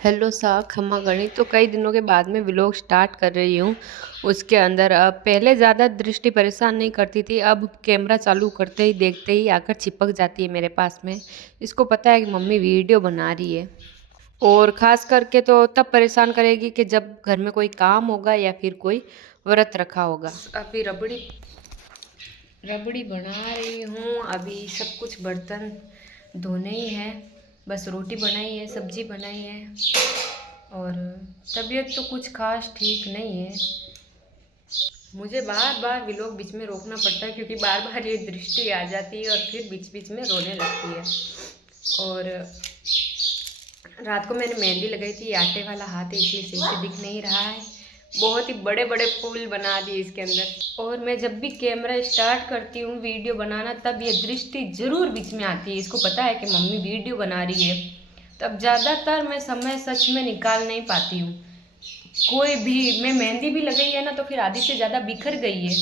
Hello सा खम्मा गणी। तो कई दिनों के बाद में व्लॉग स्टार्ट कर रही हूँ। उसके अंदर अब पहले ज़्यादा दृष्टि परेशान नहीं करती थी, अब कैमरा चालू करते ही देखते ही आकर चिपक जाती है मेरे पास में। इसको पता है कि मम्मी वीडियो बना रही है, और ख़ास करके तो तब परेशान करेगी कि जब घर में कोई काम होगा या फिर कोई व्रत रखा होगा। अभी रबड़ी रबड़ी बना रही हूँ। अभी सब कुछ बर्तन धोने ही है, बस रोटी बनाई है, सब्जी बनाई है, और तबीयत तो कुछ खास ठीक नहीं है। मुझे बार बार व्लॉग बीच में रोकना पड़ता है क्योंकि बार बार ये दृष्टि आ जाती है और फिर बीच बीच में रोने लगती है। और रात को मैंने मेहंदी लगाई थी, आटे वाला हाथ है इसलिए सही से दिख नहीं रहा है। बहुत ही बड़े बड़े फूल बना दिए इसके अंदर। और मैं जब भी कैमरा स्टार्ट करती हूँ वीडियो बनाना, तब ये दृष्टि जरूर बीच में आती है। इसको पता है कि मम्मी वीडियो बना रही है, तब ज़्यादातर मैं समय सच में निकाल नहीं पाती हूँ। कोई भी, मैं मेहंदी भी लगाई है ना, तो फिर आधी से ज़्यादा बिखर गई है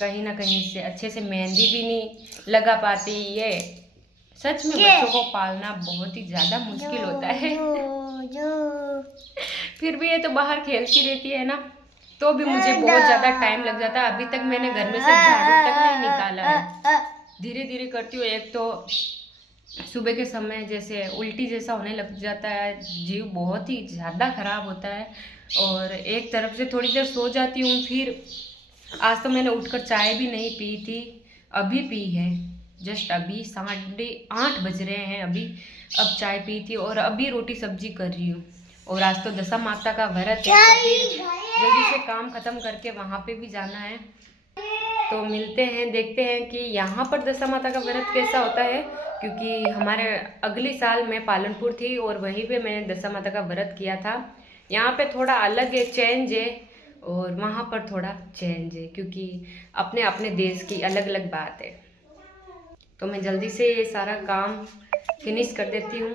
कहीं ना कहीं से, अच्छे से मेहंदी भी नहीं लगा पाती। ये सच में बच्चों को पालना बहुत ही ज़्यादा मुश्किल होता है। फिर भी ये तो बाहर खेलती रहती है ना, तो भी मुझे बहुत ज़्यादा टाइम लग जाता है। अभी तक मैंने घर में से झाड़ू तक नहीं निकाला है। धीरे धीरे करती हूँ। एक तो सुबह के समय जैसे उल्टी जैसा होने लग जाता है, जीव बहुत ही ज़्यादा खराब होता है। और एक तरफ से थोड़ी देर सो जाती हूँ। फिर आज तो मैंने उठकर चाय भी नहीं पी थी, अभी पी है। जस्ट अभी 8:30 बज रहे हैं अभी, अब चाय पी थी और अभी रोटी सब्जी कर रही हूँ। और आज तो दशा माता का व्रत है, तो फिर जल्दी से काम ख़त्म करके वहाँ पे भी जाना है। तो मिलते हैं, देखते हैं कि यहाँ पर दशा माता का व्रत कैसा होता है, क्योंकि हमारे अगली साल मैं पालनपुर थी और वहीं पे मैंने दशा माता का व्रत किया था। यहाँ पे थोड़ा अलग है, चेंज है, और वहाँ पर थोड़ा चेंज है, क्योंकि अपने अपने देश की अलग अलग बात है। तो मैं जल्दी से ये सारा काम फिनिश कर देती हूँ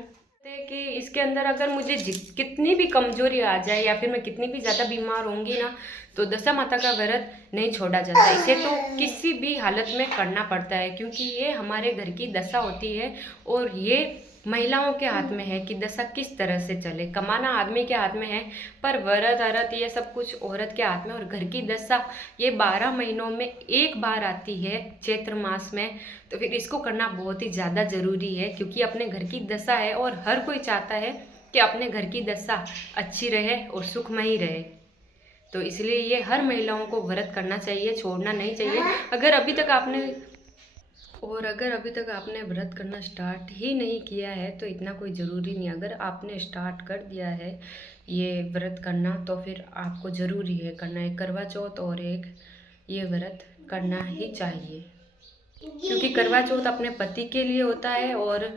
कि इसके अंदर अगर मुझे कितनी भी कमजोरी आ जाए या फिर मैं कितनी भी ज़्यादा बीमार होंगी ना, तो दशा माता का व्रत नहीं छोड़ा जाता। इसे तो किसी भी हालत में करना पड़ता है, क्योंकि ये हमारे घर की दशा होती है। और ये महिलाओं के हाथ में है कि दशा किस तरह से चले। कमाना आदमी के हाथ में है, पर व्रत अरत ये सब कुछ औरत के हाथ में। और घर की दशा ये 12 महीनों में एक बार आती है, चैत्र मास में। तो फिर इसको करना बहुत ही ज़्यादा ज़रूरी है, क्योंकि अपने घर की दशा है और हर कोई चाहता है कि अपने घर की दशा अच्छी रहे और सुखमयी रहे। तो इसलिए ये हर महिलाओं को व्रत करना चाहिए, छोड़ना नहीं चाहिए। अगर अभी तक आपने व्रत करना स्टार्ट ही नहीं किया है, तो इतना कोई ज़रूरी नहीं। अगर आपने स्टार्ट कर दिया है ये व्रत करना, तो फिर आपको ज़रूरी है करना है करवा चौथ, और एक ये व्रत करना ही चाहिए। क्योंकि करवा चौथ अपने पति के लिए होता है, और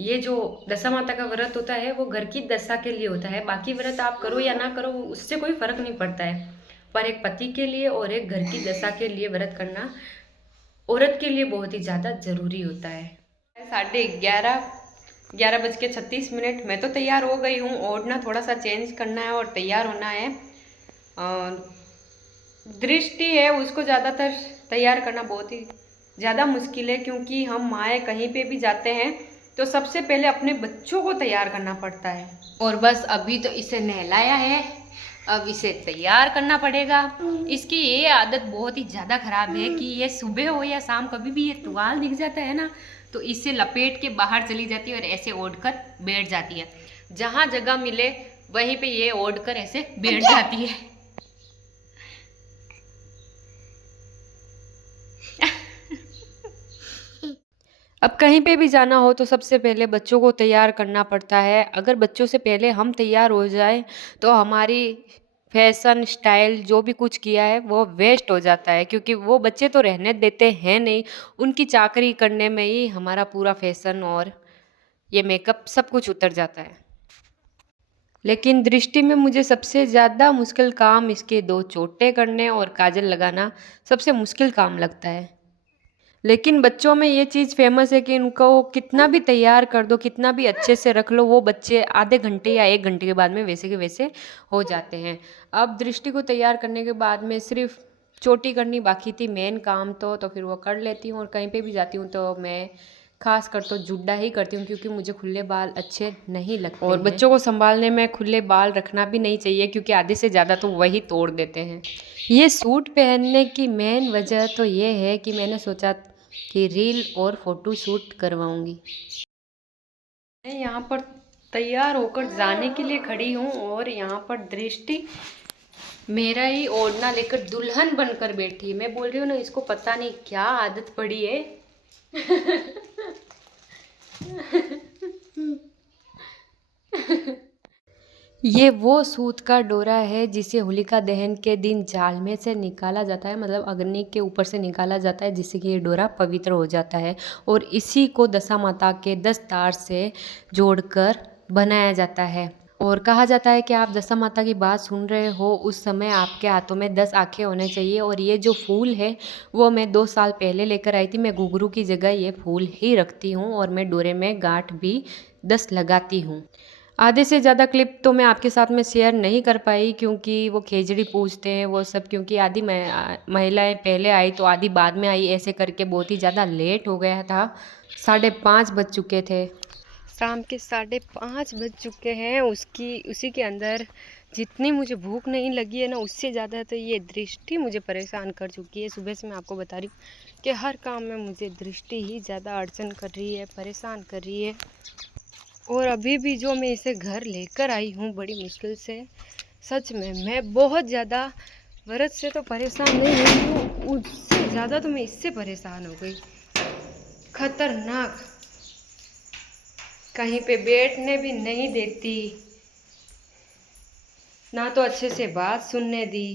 ये जो दशा माता का व्रत होता है वो घर की दशा के लिए होता है। बाकी व्रत आप करो या ना करो, उससे कोई फर्क नहीं पड़ता है, पर एक पति के लिए और एक घर की दशा के लिए व्रत करना औरत के लिए बहुत ही ज़्यादा ज़रूरी होता है। 11:30, 11:36। मैं तो तैयार हो गई हूँ, ओढ़ना थोड़ा सा चेंज करना है और तैयार होना है। दृष्टि है, उसको ज़्यादातर तैयार करना बहुत ही ज़्यादा मुश्किल है, क्योंकि हम माएँ कहीं पे भी जाते हैं तो सबसे पहले अपने बच्चों को तैयार करना पड़ता है। और बस अभी तो इसे नहलाया है, अब इसे तैयार करना पड़ेगा। इसकी ये आदत बहुत ही ज़्यादा ख़राब है कि ये सुबह हो या शाम कभी भी ये टुवाल दिख जाता है ना, तो इसे लपेट के बाहर चली जाती है और ऐसे ओढ़ कर बैठ जाती है। जहाँ जगह मिले वहीं पे ये ओढ़ कर ऐसे बैठ जाती है। अब कहीं पे भी जाना हो तो सबसे पहले बच्चों को तैयार करना पड़ता है। अगर बच्चों से पहले हम तैयार हो जाए तो हमारी फैशन स्टाइल जो भी कुछ किया है वो वेस्ट हो जाता है, क्योंकि वो बच्चे तो रहने देते हैं नहीं, उनकी चाकरी करने में ही हमारा पूरा फैशन और ये मेकअप सब कुछ उतर जाता है। लेकिन दृष्टि में मुझे सबसे ज़्यादा मुश्किल काम इसके 2 चोटे करने और काजल लगाना सबसे मुश्किल काम लगता है। लेकिन बच्चों में ये चीज़ फेमस है कि इनको कितना भी तैयार कर दो, कितना भी अच्छे से रख लो, वो बच्चे आधे घंटे या 1 घंटे के बाद में वैसे के वैसे हो जाते हैं। अब दृष्टि को तैयार करने के बाद में सिर्फ चोटी करनी बाकी थी, मेन काम तो फिर वो कर लेती हूँ। और कहीं पे भी जाती हूँ तो मैं खास कर तो जुड्डा ही करती हूँ क्योंकि मुझे खुले बाल अच्छे नहीं लगते और बच्चों को संभालने में खुले बाल रखना भी नहीं चाहिए क्योंकि आधे से ज़्यादा तो वही तोड़ देते हैं। ये सूट पहनने की मेन वजह तो ये है कि मैंने सोचा कि रील और फोटो शूट करवाऊंगी। मैं यहाँ पर तैयार होकर जाने के लिए खड़ी हूँ और यहाँ पर दृष्टि मेरा ही ओढ़ना लेकर दुल्हन बनकर बैठी है। मैं बोल रही हूँ ना, इसको पता नहीं क्या आदत पड़ी है। ये वो सूत का डोरा है जिसे होलिका दहन के दिन जाल में से निकाला जाता है, मतलब अग्नि के ऊपर से निकाला जाता है, जिससे कि ये डोरा पवित्र हो जाता है और इसी को दशा माता के 10 तार से जोड़कर बनाया जाता है। और कहा जाता है कि आप दशा माता की बात सुन रहे हो उस समय आपके हाथों में 10 आँखें होने चाहिए। और ये जो फूल है वो मैं 2 साल पहले लेकर आई थी। मैं घुंघरू की जगह ये फूल ही रखती हूँ और मैं डोरे में गांठ भी 10 लगाती हूँ। आधे से ज़्यादा क्लिप तो मैं आपके साथ में शेयर नहीं कर पाई क्योंकि वो खेजड़ी पूछते हैं वो सब, क्योंकि आधी महिलाएं पहले आई तो आधी बाद में आई, ऐसे करके बहुत ही ज़्यादा लेट हो गया था। 5:30 बज चुके थे, शाम के 5:30 बज चुके हैं। उसी के अंदर जितनी मुझे भूख नहीं लगी है ना, उससे ज़्यादा तो ये दृष्टि मुझे परेशान कर चुकी है। सुबह से मैं आपको बता रही हूँ कि हर काम में मुझे दृष्टि ही ज़्यादा अड़चन कर रही है, परेशान कर रही है। और अभी भी जो मैं इसे घर लेकर आई हूँ बड़ी मुश्किल से, सच में मैं बहुत ज़्यादा व्रत से तो परेशान नहीं हुई हूँ, उससे ज़्यादा तो मैं इससे परेशान हो गई। खतरनाक, कहीं पे बैठने भी नहीं देती, ना तो अच्छे से बात सुनने दी।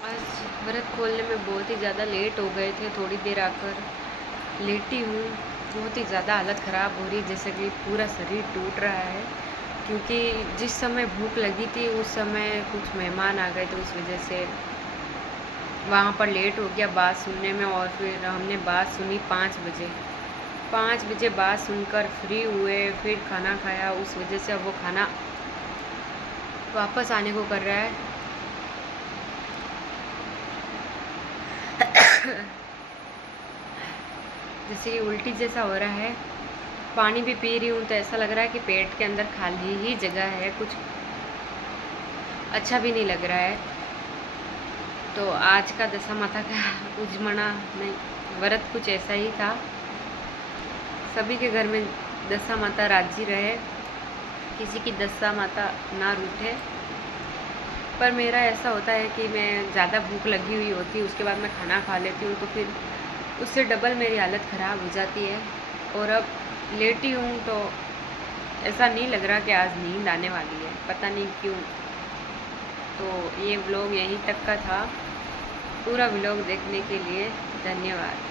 आज व्रत खोलने में बहुत ही ज़्यादा लेट हो गए थे, थोड़ी देर आकर लेटी हूँ। बहुत ही ज़्यादा हालत ख़राब हो रही, जैसे कि पूरा शरीर टूट रहा है क्योंकि जिस समय भूख लगी थी उस समय कुछ मेहमान आ गए थे, उस वजह से वहाँ पर लेट हो गया बात सुनने में। और फिर हमने बात सुनी 5 बजे। 5 बजे बात सुनकर फ्री हुए, फिर खाना खाया, उस वजह से अब वो खाना वापस आने को कर रहा है। जैसे कि उल्टी जैसा हो रहा है। पानी भी पी रही हूँ तो ऐसा लग रहा है कि पेट के अंदर खाली ही जगह है, कुछ अच्छा भी नहीं लग रहा है। तो आज का दशा माता का उजमना नहीं, व्रत कुछ ऐसा ही था। सभी के घर में दशा माता राजी रहे, किसी की दशा माता ना रूठे। पर मेरा ऐसा होता है कि मैं ज़्यादा भूख लगी हुई होती है, उसके बाद मैं खाना खा लेती हूँ तो फिर उससे डबल मेरी हालत ख़राब हो जाती है। और अब लेटी हूँ तो ऐसा नहीं लग रहा कि आज नींद आने वाली है, पता नहीं क्यों। तो ये व्लॉग यहीं तक का था। पूरा व्लॉग देखने के लिए धन्यवाद।